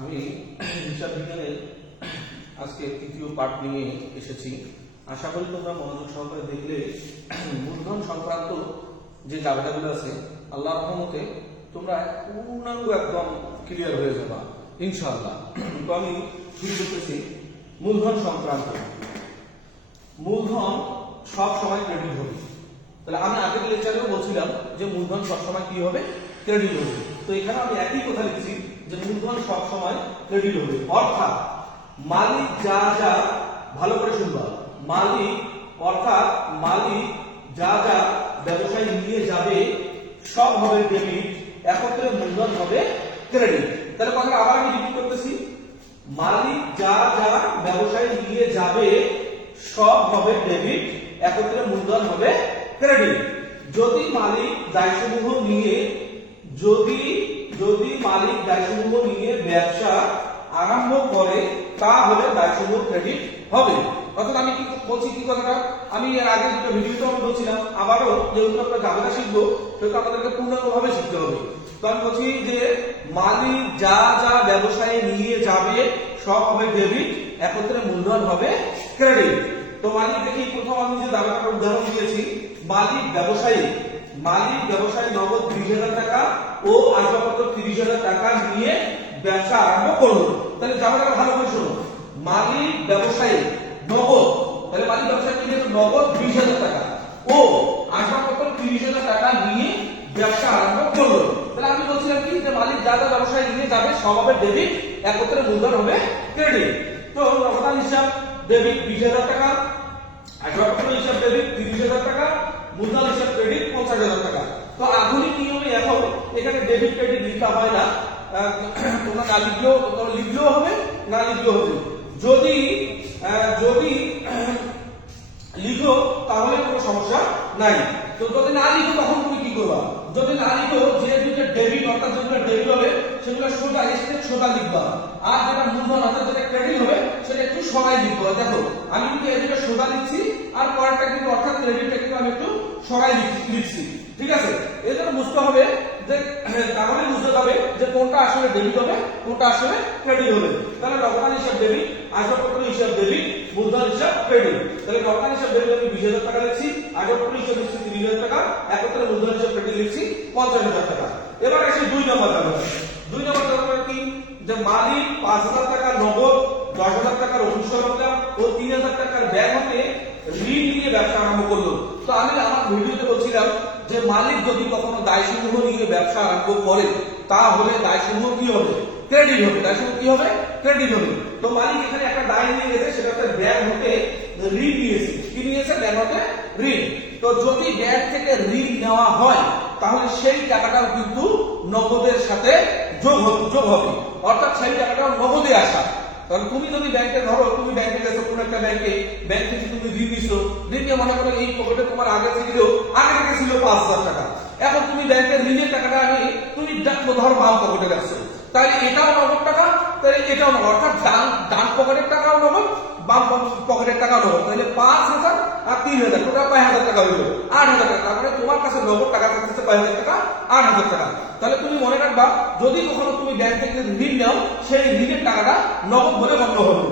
আমি হিসাব বিজ্ঞানের আজকে তৃতীয় পাঠ নিয়ে এসেছি। আশা করি তোমরা মনোযোগ সহকারে দেখলে মূলধন সংক্রান্ত যে জায়গাগুলো আছে আল্লাহর রহমতে তোমরা পূর্ণাঙ্গ একদম ক্লিয়ার হয়ে যাবা ইনশাআল্লাহ। তো আমি শুরু করতেছি মূলধন সংক্রান্ত। মূলধন সব সময় ক্রেডিট হবে। তাহলে আমি আগের লেকচারেও বলছিলাম যে মূলধন সবসময় কি হবে, ক্রেডিট হবে। তো এখানে আমি একই কথা লিখছি যে মূলধন সবসময় ক্রেডিট হবে, অর্থাৎ মালিক যা যা, ভালো করে শুনবা, মালিক অর্থাৎ মালিক যা যা ব্যবসায়ী নিয়ে যাবে সব হবে ডেবিট, একত্রে মূলধন হবে ক্রেডিট। তাহলে কথাটা আবার আমি রিপিট করতেছি, মালিক যা যা ব্যবসায়ী নিয়ে যাবে সব হবে ডেবিট, একত্রে মূলধন হবে ক্রেডিট। যদি মালিক দায়সমূহ নিয়ে যদি মালিক দায়সমূহ নিয়ে ব্যবসা আরম্ভ করে তাহলে দায়সমূহ ক্রেডিট হবে। অর্থাৎ আমি কি বলছি, কি কথাটা আমি এর আগে যেটা ভিডিওতে আমি বলছিলাম, আবারও যেহেতু আমরা জায়গাটা শিখবো সেটা আমাদেরকে পূর্ণাঙ্গভাবে শিখতে হবে। তো আমি বলছি যে মালিক যা যা ব্যবসায়ী নিয়ে যাবে সব হবে ডেবিট, একত্রে মূলধন হবে ক্রেডিট। তো মালিক দেখি প্রথম আমি যে দাবিটার উদাহরণ দিয়েছি, মালিক ব্যবসায়ী নগদ 30,000 টাকা ও আসবাবপত্র 30,000 টাকা নিয়ে ব্যবসা আরম্ভ করলো। তাহলে জায়গাটা ভালো করে শোনো, মালিক ব্যবসায়ী নগদ, তাহলে মালিক ব্যবসায়ী নিয়ে নগদ 20,000 টাকা ও আসবাবপত্র 30,000 টাকা নিয়ে ব্যবসা আরম্ভ করলো। তাহলে আমি বলছিলাম কি যে মালিক যা যা ব্যবসায়ী নিয়ে যাবে সব হবে ডেবিট, একত্রে মূলধন হবে ক্রেডিট। তো নগদান হিসাব ডেবিট 20,000 টাকা, আসবাবপত্র হিসাব ডেবিট 30,000 টাকা, মূলধন হিসাব ক্রেডিট 50,000 টাকা। তো আধুনিক নিয়মে এখন এখানে ডেবিট ক্রেডিট লিখা হয় না, তোমরা না লিখলেও হবে, না লিখলেও হবে। যদি লিখো তাহলে কোনো সমস্যা নাই। তো যদি না লিখো তখন তুমি কি করবা, যদি না লিখো যে দুটো ডেবিট অর্থাৎ যেগুলো ডেবিট হবে সেগুলো সোজা লিখবা, আর যেটা মূলধন অর্থাৎ যেটা ক্রেডিট হবে সেটা একটু সরাই লিখবা। দেখো আমি কিন্তু এদিকে সোজা লিখছি আর পরেরটা কিন্তু অর্থাৎ ক্রেডিটটা কিন্তু আমি একটু সরাই লিখছি, ঠিক আছে? এর জন্য বুঝতে হবে যে তাহলে বুঝতে হবে যে কোনটা আসলে ডেবিট হবে কোনটা আসলে ক্রেডিট হবে। তাহলে নগদান হিসাব ডেবিট, আসবাবপত্র হিসাব ডেবিট, মূলধন হিসাব ক্রেডিট। তাহলে নগদান হিসাব ডেবিট আমি 20,000 টাকা লিখছি, আসবাবপত্র হিসাব লিখছি 30,000 টাকা, একত্রে মূলধন হিসাব ক্রেডিট লিখছি 50,000 টাকা। এবার আসি 2 নম্বর ব্যাপার। 2 নম্বর ব্যাপার কি, যে মালিক 5,000 টাকা নগদ, 10,000 টাকার অনুসরণটা ও 3,000 টাকার ব্যাংক হতে ঋণ নিয়ে ব্যবসা আরম্ভ করলো। তো আমি আমার ভিডিওতে বলছিলাম যে মালিক যদি কখনো দায়সমূহ নিয়ে ব্যবসা আরম্ভ করে তাহলে দায়সমূহ কি হবে, ক্রেডিট হবে। দায়সমূহ কি হবে, ক্রেডিট হবে। তো মালিক এখানে একটা দায় নিয়ে গেছে, সেটা হচ্ছে ব্যাংক হতে ঋণ নিয়েছে। কি নিয়েছে, ব্যাংক হতে ঋণ। তো যদি ব্যাংক থেকে ঋণ নেওয়া হয় তাহলে সেই টাকাটাও কিন্তু নগদের সাথে যোগ হবে, অর্থাৎ সেই টাকাটাও নগদে আসা। কারণ তুমি যদি ব্যাংকে ধরো, তুমি ব্যাংকে গেছো কোন একটা ব্যাংকে, ব্যাংক থেকে তুমি ঋণ নিছো, ঋণ নিয়ে মনে করো এই পকেটে তোমার আগে থেকে ছিল 5,000 টাকা, এখন তুমি ব্যাংকের ঋণের টাকাটা তুমি ধরো বাম পকেটে রাখছো, তাহলে এটাও নগদ টাকা, তাহলে এটাও নগদ, অর্থাৎ ডান পকেটের টাকাও নগদ, বাম পকেটের টাকাও নগদ। তাহলে 5,000 আর 3,000 টোটাল 5,000 টাকা হইল 8,000 টাকা। তারপরে তোমার কাছে নগদ টাকা থাকতেছে 5,000 টাকা, 8,000 টাকা। তাহলে তুমি মনে রাখবা যদি কখনো তুমি ব্যাংক থেকে ঋণ নাও সেই ঋণের টাকাটা নগদ বলে গণ্য হবে।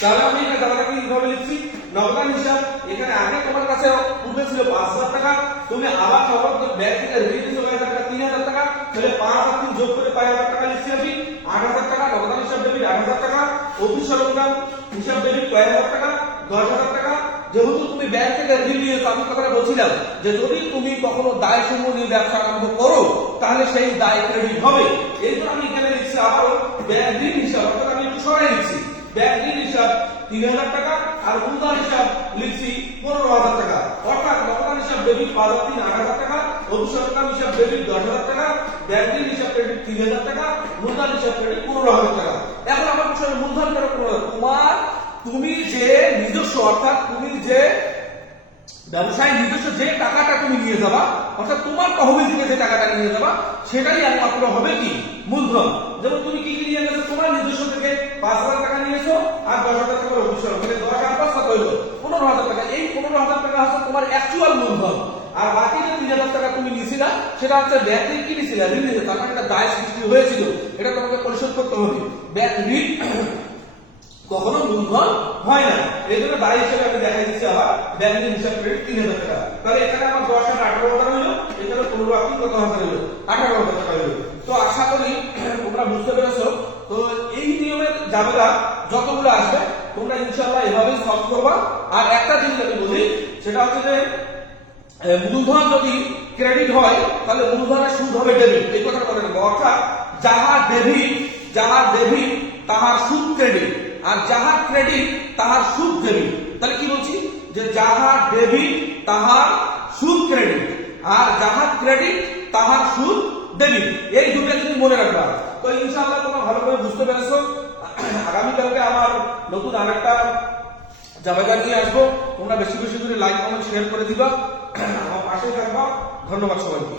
তাহলে আমি এটা টাকাটাকে কিভাবে লিখছি, নগদান হিসাব। এখানে আগে তোমার কাছে পূর্বে ছিল 5,000 টাকা, তুমি আবার নগদ ব্যাংক থেকে ঋণ নিছো 3,000 টাকা, তাহলে 5,000 যোগ করে 5,000 টাকা লিখছি আমি, 8,000 টাকা। নগদান হিসাব ডেবিট 8,000 টাকা, অফিস সরঞ্জাম হিসাব ডেবিট 5,000 টাকা, 10,000 টাকা। যেহেতু তুমি ব্যাংক থেকে ঋণ নিয়েছো, আমি কথাটা বলছিলাম যে যদি তুমি কখনো দায়সমূহ নিয়ে ব্যবসা আরম্ভ করো তাহলে সেই দায় ক্রেডিট হবে। এই জন্য আমি এখানে লিখছি আবারও ব্যাংক ঋণ হিসাব, অর্থাৎ আমি একটু সরাই লিখছি ব্যাংক ঋণ হিসাব 3,000 টাকা আর মূলধন হিসাব লিখছি 15,000 টাকা, অর্থাৎ নগদান হিসাব ডেবিট 5,000 8,000 টাকা, অফিস সরঞ্জাম হিসাব ডেবিট 10,000 টাকা, ব্যাংক ঋণ হিসাব ক্রেডিট 3,000 টাকা, মূলধন হিসাব ক্রেডিট 15,000 টাকা। এখন আমার বিষয় মূলধন কেন 15,000? তুমি যে নিজস্ব, অর্থাৎ তুমি যে ব্যবসায় নিজস্ব যে টাকাটা তুমি নিয়ে যাবা, অর্থাৎ তোমার তহবিল থেকে যে টাকাটা নিয়ে যাবা সেটাই একমাত্র হবে কি, মূলধন। যেমন তুমি কি নিয়ে গেছো, তোমার নিজস্ব থেকে 5,000 টাকা নিয়েছো আর 10,000 টাকা অফিস সরঞ্জাম, 10 আর 5 কত হইলো 15,000 টাকা। এই 15,000 টাকা হচ্ছে তোমার অ্যাকচুয়াল মূলধন। আর বাকি যে 3,000 টাকা তুমি নিছিলা সেটা হচ্ছে ব্যাংক থেকে কি নিছিলা, ঋণ নিয়েছে, তার মানে একটা দায় সৃষ্টি হয়েছিল, এটা তোমাকে পরিশোধ করতে হবে। ক্রেডিট কখনো মূলধন হয় না। এই জন্য দায় হিসেবে আমি দেখাই দিচ্ছি আবার ব্যাংকের হিসাব ক্রেডিট 3000 টাকা। তাহলে এখানে আমার 10 আর 18,000 হলো, এখানে 15 আর 3 কত হাজার হলো, 18,000 টাকা হলো। তো আশা করি তোমরা বুঝতে পেরেছো। তো এই নিয়মের ঝামেলা যতগুলো আসবে তোমরা ইনশাআল্লাহ এভাবেই সলভ করবা। আর একটা জিনিস আমি বলি, সেটা হচ্ছে যে মূলধন যদি ক্রেডিট হয় তাহলে মূলধনের সুদ হবে ডেবিট, এই কথাটা মনে রাখবো। অর্থাৎ যাহার ডেবিট তাহার সুদ ক্রেডিট, আর যাহার ক্রেডিট তাহার সুদ ডেবিট। তাহলে কি বলছি, যে যাহার ডেবিট তাহার সুদ ক্রেডিট, আর যাহার ক্রেডিট তাহার সুদ ডেবিট, এই দুটো যদি মনে রাখবা তো ইনশাআল্লাহ তোমরা ভালো করে বুঝতে পেরেছো। আগামীকালকে আমার নতুন আরেকটা জায়গা নিয়ে আসবো। তোমরা বেশি বেশি করে লাইক কমেন্ট শেয়ার করে দিবা, আমার পাশে থাকবা। ধন্যবাদ সবাইকে।